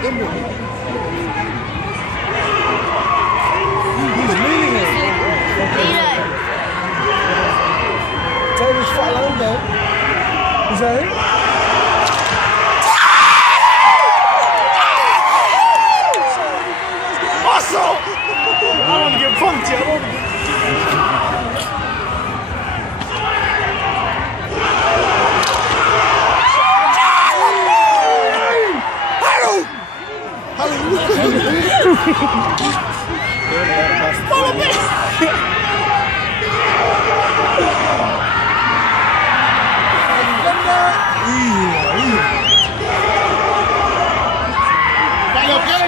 Taylor's fat low though. Is that it? Awesome! I want to get punked here. Follow me! Vai, eu quero,